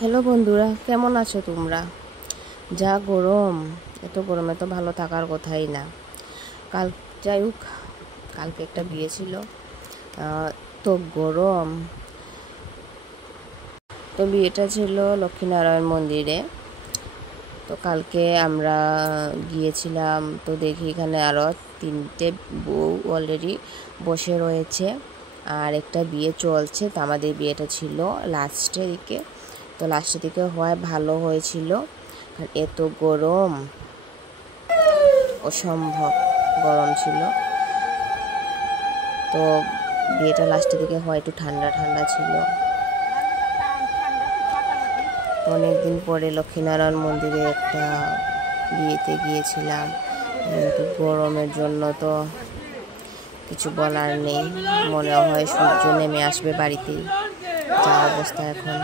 Hello বন্ধুরা, কেমন আছো তোমরা? যা গরম, এত গরমে তো ভালো থাকার কথাই না। কাল যাই হোক, কালকে একটা বিয়ে ছিল, তো গরম। তো বিয়েটা ছিল লক্ষ্মীনারায়ণ মন্দিরে। তো কালকে আমরা গিয়েছিলাম, তো দেখি এখানে আরও 3টে বউ অলরেডি বসে রয়েছে, আর একটা বিয়ে চলছে। তো আমাদের বিয়েটা ছিল লাস্টের দিকে, তো লাস্টের দিকে হওয়ায় ভালো হয়েছিল। কারণ এত গরম, অসম্ভব গরম ছিল। তো বিয়েটা লাস্টের দিকে হয় একটু ঠান্ডা ঠান্ডা ছিল। অনেকদিন পরে লক্ষ্মীনারায়ণ মন্দিরে একটা বিয়েতে গিয়েছিলাম, কিন্তু গরমের জন্য তো কিছু বলার নেই। মনে হয় সূর্য নেমে আসবে বাড়িতেই, যা অবস্থা এখন।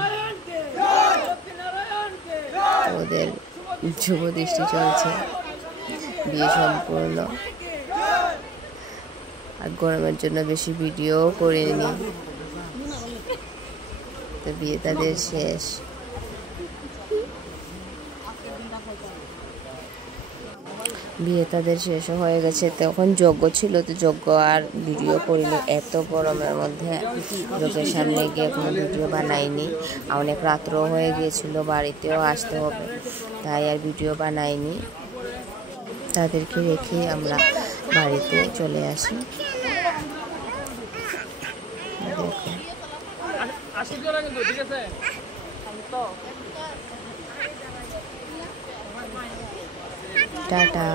ওদের শুভ দৃষ্টি চলছে, বিয়ে সম্পূর্ণ। আর গরমের জন্য বেশি ভিডিও করিনি। তো বিয়ে তাদের শেষ। বিয়ে তাদের শেষ হয়ে গেছে। তখন যজ্ঞ ছিল, তো যজ্ঞ আর ভিডিও করিনি। এত গরমের মধ্যে যজ্ঞের সামনে গিয়ে কোনো ভিডিও বানাইনি। অনেক রাত্রও হয়ে গিয়েছিল, বাড়িতেও আসতে হবে, তাই আর ভিডিও বানাইনি। তাদেরকে রেখে আমরা বাড়িতে চলে আসি। টাটা।